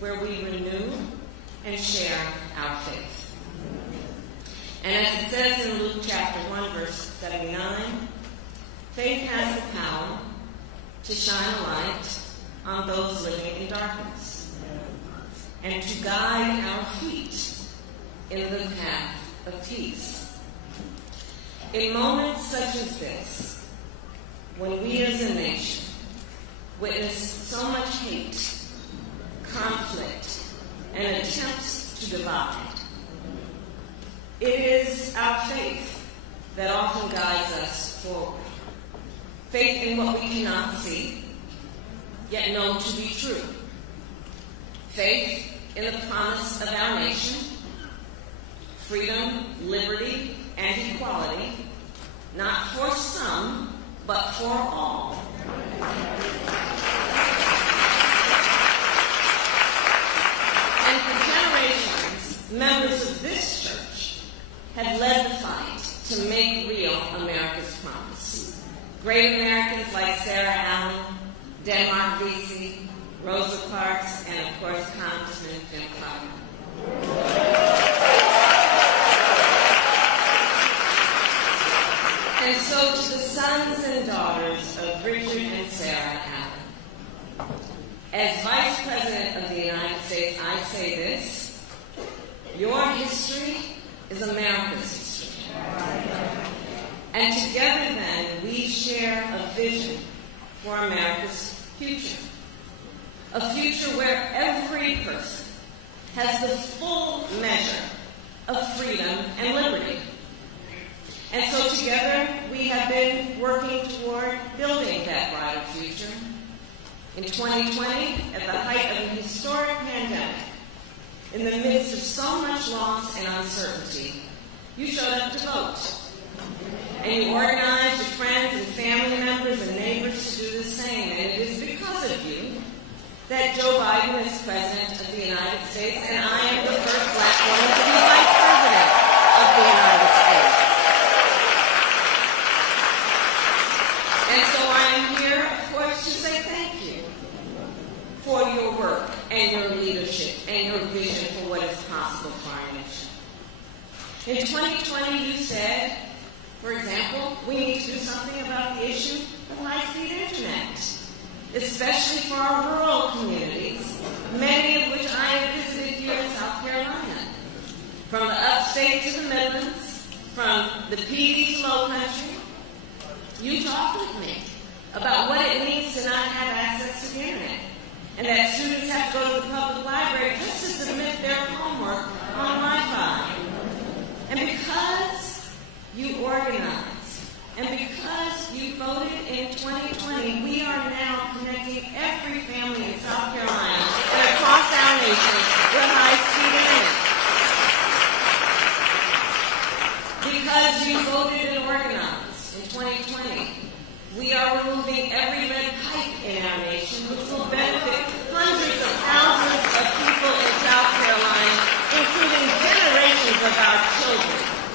where we renew and share our faith. And as it says in Luke chapter 1, verse 79, faith has the power to shine a light on those living in darkness and to guide our feet in the path of peace. In moments such as this, when we as a nation witness so much hate, conflict, and attempts to divide, it is our faith that often guides us forward. Faith in what we cannot see, yet know to be true. Faith in the promise of our nation, freedom, liberty, and equality, not for some, but for all. And for generations, members of this church have led the fight to make real America's promise. Great Americans like Sarah Allen, Denmark Vesey, Rosa Parks, and of course Congressman Jim Carter. And so to the sons and daughters of Richard and Sarah Allen, as Vice President of the United States, I say this: your history is America's history. And together then, we share a vision for America's future. A future where every person has the full measure of freedom and liberty. And so together, we have been working toward building that brighter future. In 2020, at the height of a historic pandemic, in the midst of so much loss and uncertainty, you showed up to vote. And you organized your friends and family members and neighbors to do the same. And it is because of you that Joe Biden is President of the United States, and I am the first black woman to be Vice President of the United States. And so I am here, of course, to say thank you for your work and your leadership and your vision for what is possible for our nation. In 2020, you said, for example, we need to do something about the issue of high-speed internet, especially for our rural communities, many of which I have visited here in South Carolina. From the upstate to the Midlands, from the PD to low country, you talked with me about what it means to not have access to the internet, and that students have to go to the public library just to submit their homework on Wi-Fi. And because you organized, and because you voted in 2020, we are now connecting every family in South Carolina and across our nation